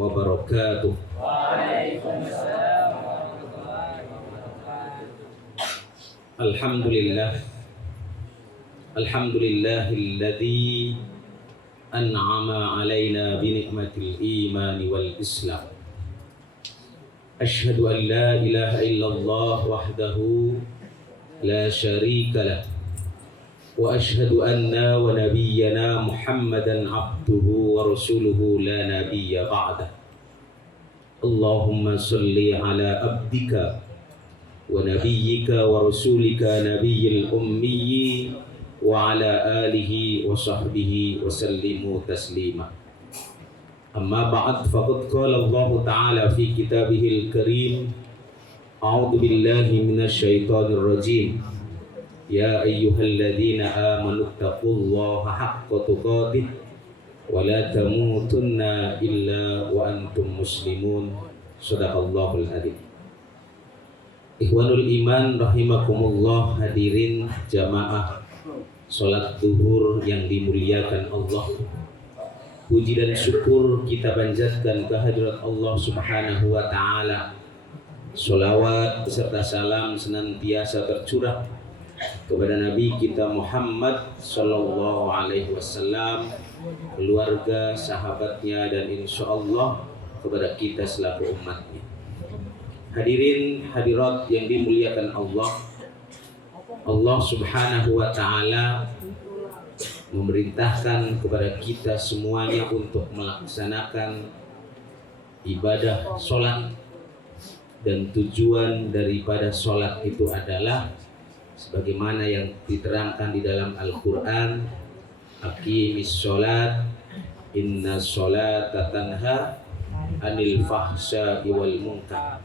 wabarakatuh. Alhamdulillah. Alhamdulillahilladzi an'ama alaina bi ni'matil iman wal islam. Asyhadu an la ilaha illallah wahdahu la syarika lah. Wa asyhadu anna wa nabiyyana Muhammadan abduhu wa rasuluhu la nabiyya ba'dah. Allahumma salli ala abdika wa nabiyyika wa rasulika nabiyyil ummiyyi wa ala alihi wa sahbihi wa sallimu taslima. Amma ba'd, faqad qala Allah ta'ala fi kitabihil karim, a'udzu billahi minasyaitonir rajim. Ya ayyuhalladzina amanu taqullaha haqqa tuqatih wa la tamutunna illa wa antum muslimun. Shadaqallahul adzim. Ikhwanul iman rahimakumullah, hadirin jamaah salat zuhur yang dimuliakan Allah. Puji dan syukur kita panjatkan kehadirat Allah Subhanahu wa taala. Sholawat beserta salam senantiasa tercurah kepada Nabi kita Muhammad sallallahu alaihi wasallam, keluarga, sahabatnya, dan insya Allah kepada kita selaku umatnya. Hadirin hadirat yang dimuliakan Allah, Allah Subhanahu wa ta'ala memerintahkan kepada kita semuanya untuk melaksanakan ibadah sholat, dan tujuan daripada sholat itu adalah sebagaimana yang diterangkan di dalam Al-Quran, aqimis sholat inna sholata tanha anil fahsya'i wal munkar.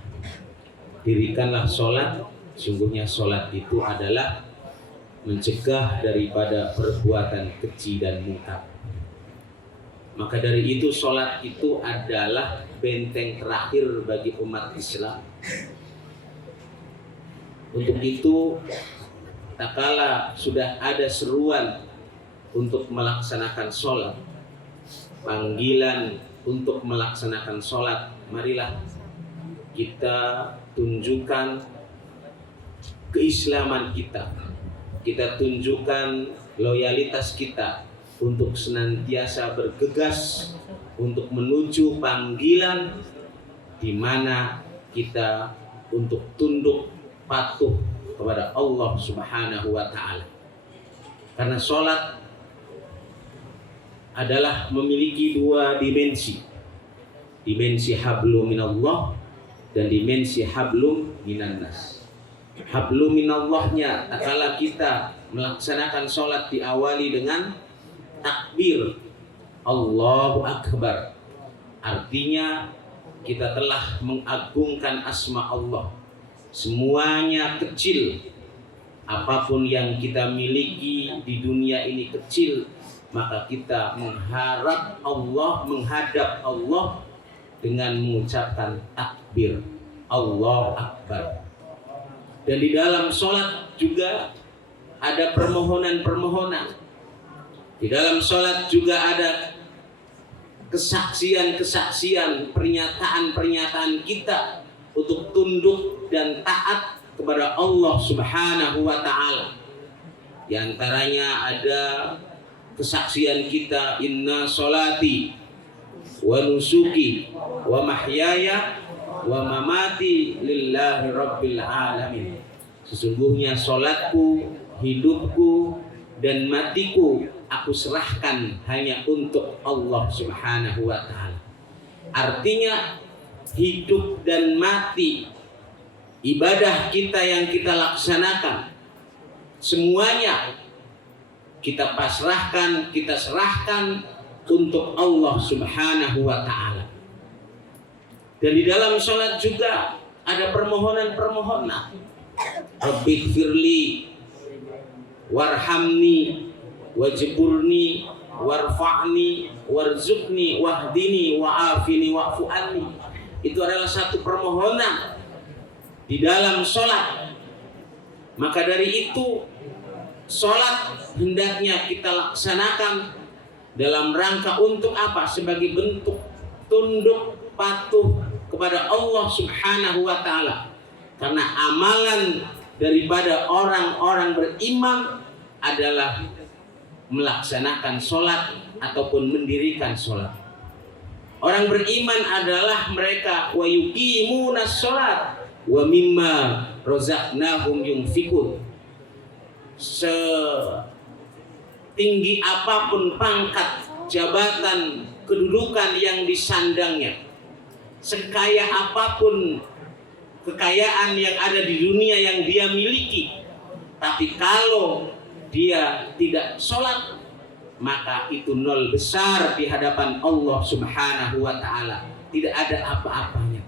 Dirikanlah sholat, sungguhnya sholat itu adalah mencegah daripada perbuatan keji dan munkar. Maka dari itu sholat itu adalah benteng terakhir bagi umat Islam. Untuk itu, tak kala sudah ada seruan untuk melaksanakan sholat, panggilan untuk melaksanakan sholat, marilah kita tunjukkan keislaman kita. Kita tunjukkan loyalitas kita untuk senantiasa bergegas untuk menuju panggilan di mana kita untuk tunduk patuh kepada Allah Subhanahu wa ta'ala. Karena sholat adalah memiliki dua dimensi, dimensi hablum minallah dan dimensi hablum minannas. Hablum minallahnya tak kala kita melaksanakan sholat diawali dengan takbir Allahu Akbar, artinya kita telah mengagungkan asma Allah. Semuanya kecil, apapun yang kita miliki di dunia ini kecil, maka kita menghadap Allah dengan mengucapkan takbir Allahu Akbar. Dan di dalam sholat juga ada permohonan-permohonan. Di dalam sholat juga ada kesaksian-kesaksian, pernyataan-pernyataan kita untuk tunduk dan taat kepada Allah Subhanahu wa ta'ala. Di antaranya ada kesaksian kita, inna sholati wa nusuki wa mahyaya wa mamati lillahi rabbil alamin. Sesungguhnya sholatku, hidupku, dan matiku aku serahkan hanya untuk Allah Subhanahu wa ta'ala. Artinya hidup dan mati, ibadah kita yang kita laksanakan, semuanya kita pasrahkan, kita serahkan untuk Allah Subhanahu wa ta'ala. Dan di dalam sholat juga ada permohonan-permohonan. Rabbighfirli warhamni wajburni warfa'ni warzuqni wahdini wa'afini wa'fu anni. Itu adalah satu permohonan di dalam sholat. Maka dari itu sholat hendaknya kita laksanakan dalam rangka untuk apa? Sebagai bentuk tunduk patuh kepada Allah Subhanahu wa taala. Karena amalan daripada orang-orang beriman adalah melaksanakan sholat ataupun mendirikan sholat. Orang beriman adalah mereka wa yuqimunas sholat wa mimma razaqnahum yunfikun. Setinggi apapun pangkat, jabatan, kedudukan yang disandangnya, sekaya apapun kekayaan yang ada di dunia yang dia miliki, tapi kalau dia tidak sholat, maka itu nol besar di hadapan Allah Subhanahu wa ta'ala. Tidak ada apa-apanya.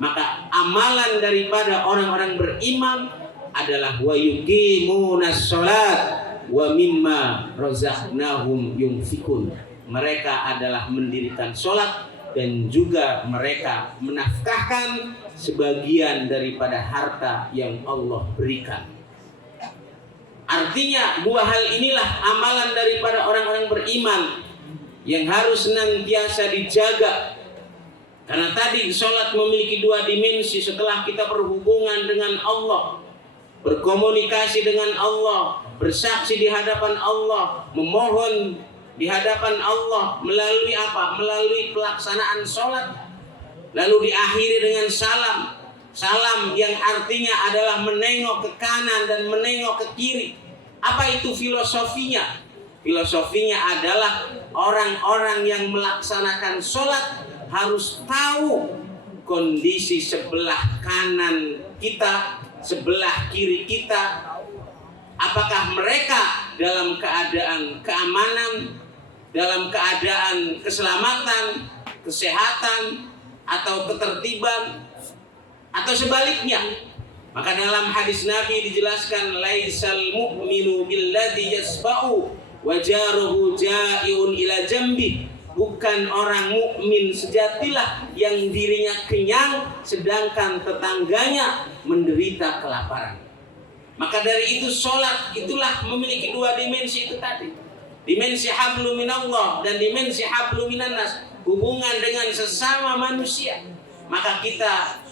Maka amalan daripada orang-orang beriman adalah wa yuqimunas sholat wa mimma razaqnahum yunfikun. Mereka adalah mendirikan sholat dan juga mereka menafkahkan sebagian daripada harta yang Allah berikan. Artinya dua hal inilah amalan daripada orang-orang beriman yang harus senantiasa dijaga. Karena tadi sholat memiliki dua dimensi. Setelah kita berhubungan dengan Allah, berkomunikasi dengan Allah, bersaksi di hadapan Allah, memohon di hadapan Allah melalui apa? Melalui pelaksanaan sholat. Lalu diakhiri dengan salam. Salam yang artinya adalah menengok ke kanan dan menengok ke kiri. Apa itu filosofinya? Filosofinya adalah orang-orang yang melaksanakan sholat harus tahu kondisi sebelah kanan kita, sebelah kiri kita. Apakah mereka dalam keadaan keamanan, dalam keadaan keselamatan, kesehatan, atau ketertiban, atau sebaliknya. Maka dalam hadis Nabi dijelaskan laisal mu'minu billadzi yasba'u wa jaruhu ja'iun ila jambi. Bukan orang mukmin sejatilah yang dirinya kenyang sedangkan tetangganya menderita kelaparan. Maka dari itu sholat itulah memiliki dua dimensi itu tadi. Dimensi hablu minallah dan dimensi hablu minannas. Hubungan dengan sesama manusia. Maka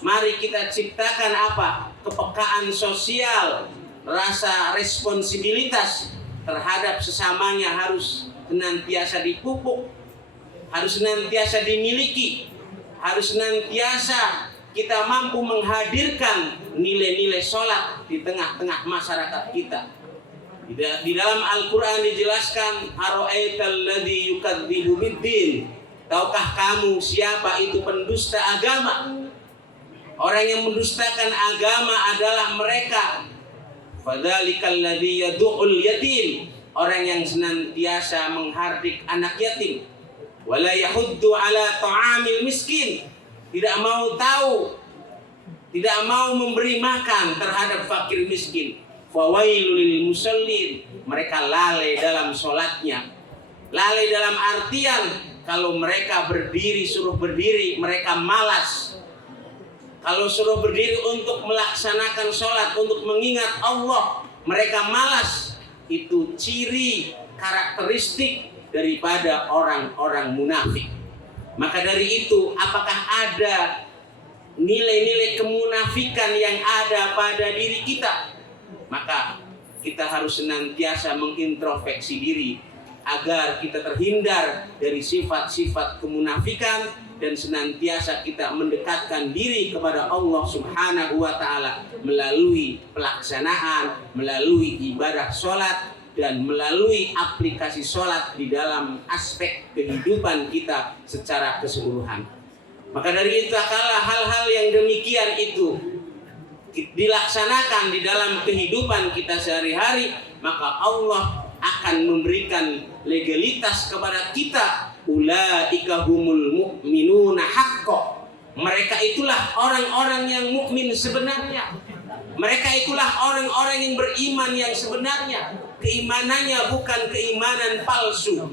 mari kita ciptakan apa? Kepekaan sosial, rasa responsibilitas terhadap sesamanya harus senantiasa dipupuk, harus senantiasa dimiliki, harus senantiasa kita mampu menghadirkan nilai-nilai sholat di tengah-tengah masyarakat kita. Di dalam Al-Quran dijelaskan ara'aital ladzi yukadzibu biddin. Tahukah kamu siapa itu pendusta agama? Orang yang mendustakan agama adalah mereka. Fadzalikal ladzi yad'ul yatim. Orang yang senantiasa menghardik anak yatim. Wala yahuddu ala ta'amil miskin. Tidak mau tahu, tidak mau memberi makan terhadap fakir miskin. Fawailul lil musallin. Mereka lalai dalam sholatnya. Lalai dalam artian kalau mereka berdiri, suruh berdiri, mereka malas. Kalau suruh berdiri untuk melaksanakan sholat, untuk mengingat Allah, mereka malas. Itu ciri karakteristik daripada orang-orang munafik. Maka dari itu, apakah ada nilai-nilai kemunafikan yang ada pada diri kita? Maka kita harus senantiasa mengintrospeksi diri agar kita terhindar dari sifat-sifat kemunafikan dan senantiasa kita mendekatkan diri kepada Allah Subhanahu wa ta'ala melalui pelaksanaan, melalui ibadah sholat, dan melalui aplikasi sholat di dalam aspek kehidupan kita secara keseluruhan. Maka dari itu, kalau hal-hal yang demikian itu dilaksanakan di dalam kehidupan kita sehari-hari, maka Allah akan memberikan legalitas kepada kita. Ulaika humul mu'minuna haqqo. Mereka itulah orang-orang yang mukmin sebenarnya. Mereka itulah orang-orang yang beriman yang sebenarnya. Keimanannya bukan keimanan palsu.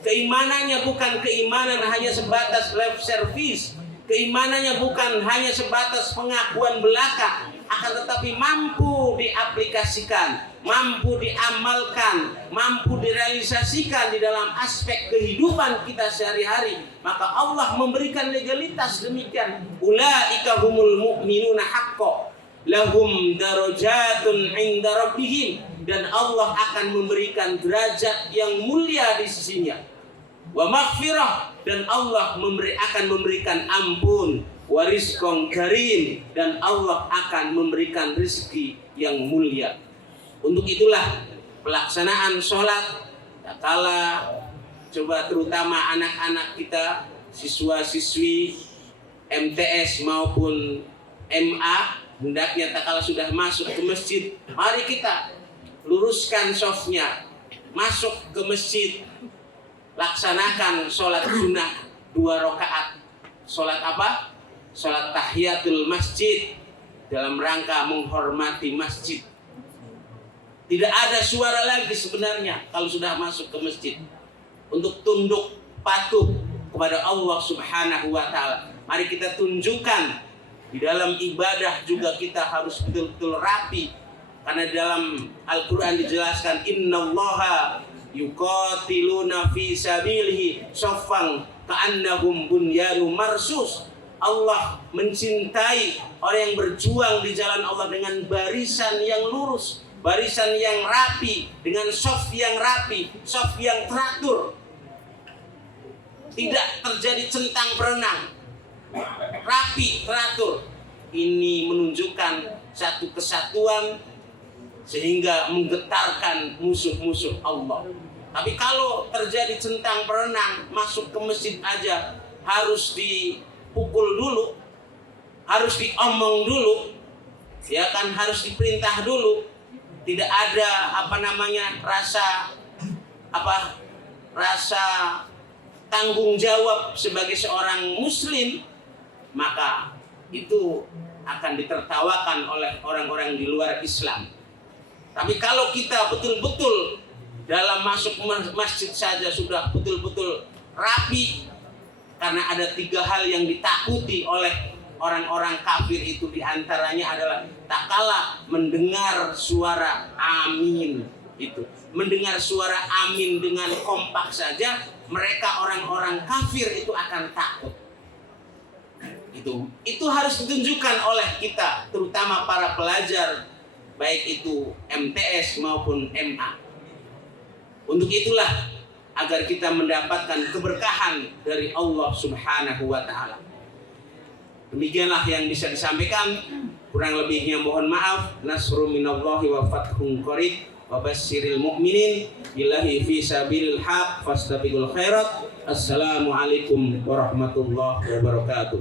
Keimanannya bukan keimanan hanya sebatas lip service. Keimanannya bukan hanya sebatas pengakuan belaka. akan tetapi mampu diaplikasikan, mampu diamalkan, mampu direalisasikan di dalam aspek kehidupan kita sehari-hari, maka Allah memberikan legalitas demikian. Ulaika humul mu'minuna haqqan lahum darajatun 'inda rabbihim, dan Allah akan memberikan derajat yang mulia di sisinya. Wa maghfirah, dan Allah akan memberikan ampun. Wa rizqan karim, dan Allah akan memberikan rezeki yang mulia. Untuk itulah pelaksanaan sholat tak kala coba terutama anak-anak kita, siswa-siswi MTS maupun MA, hendaknya tak kala sudah masuk ke masjid, mari kita luruskan shofnya, masuk ke masjid, laksanakan sholat sunnah 2 rakaat. Sholat apa? Sholat tahiyatul masjid, dalam rangka menghormati masjid. Tidak ada suara lagi sebenarnya kalau sudah masuk ke masjid, untuk tunduk patuh kepada Allah Subhanahu wa Ta'ala. Mari kita tunjukkan di dalam ibadah juga kita harus betul-betul rapi, karena dalam Al-Quran dijelaskan innallaha yuqatiluna fi sabilihi shaffan ka'annahum bunyanun marsus. Allah mencintai orang yang berjuang di jalan Allah dengan barisan yang lurus, barisan yang rapi, dengan shaf yang rapi, shaf yang teratur. Tidak terjadi centang berenang, rapi, teratur. Ini menunjukkan satu kesatuan sehingga menggetarkan musuh-musuh Allah. Tapi kalau terjadi centang berenang, masuk ke masjid aja harus dipukul dulu, harus diomong dulu, ya kan, harus diperintah dulu. Tidak ada rasa tanggung jawab sebagai seorang muslim, maka itu akan ditertawakan oleh orang-orang di luar Islam. Tapi kalau kita betul-betul dalam masuk masjid saja sudah betul-betul rapi, karena ada 3 hal yang ditakuti oleh orang-orang kafir itu, diantaranya adalah tak kala mendengar suara amin itu, mendengar suara amin dengan kompak saja, mereka orang-orang kafir itu akan takut. Itu harus ditunjukkan oleh kita, terutama para pelajar baik itu MTS maupun MA. Untuk itulah agar kita mendapatkan keberkahan dari Allah Subhanahu wa Ta'ala. Demikianlah yang bisa disampaikan, kurang lebihnya mohon maaf. Nasrun minallahi wa fathun qarib wa basyiril mu'minin billahi fi sabilil haq fastabiqul khairat. Assalamualaikum warahmatullahi wabarakatuh.